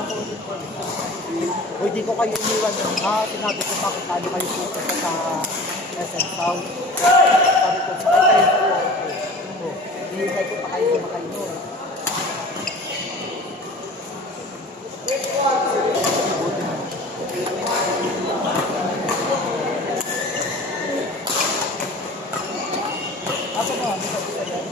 lang po ulit po. O hindi ko kayo iniwan yun. Sinabi ko bakit tayo kayo pupunta sa SM South. Sabi ko, sakay kayo sa loob. Hinihintay ko pa kayo sumakay nun. Apa mo? Bisa yan?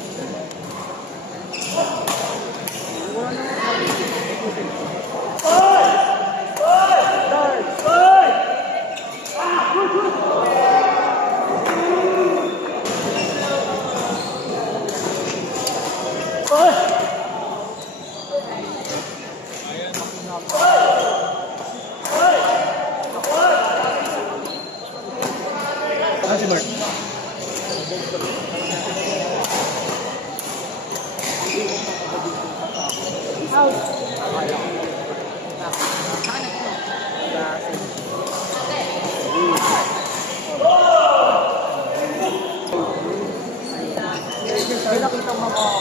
Si Mark. May nakita mo mga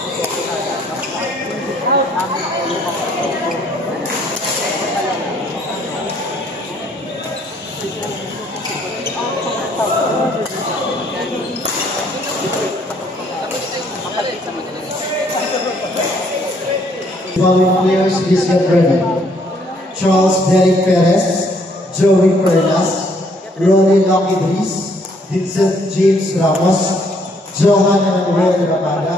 following players, please get ready. Charles Derek Perez, Joey Pernas, Ronnie Lucky Dries, Vincent James Ramos, Johan Emmanuel Ramada,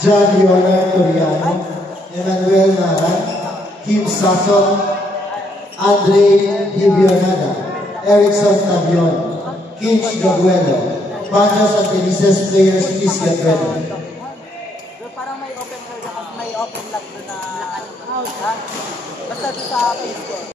John Leonard Toriano, Emmanuel Naran, Kim Sasso, Andre Hibionada, Erickson Tabion, Kinch Gaguelo, Panos and Denises players, please get ready. Parang may open lag na out, ha? Basta sa Facebook.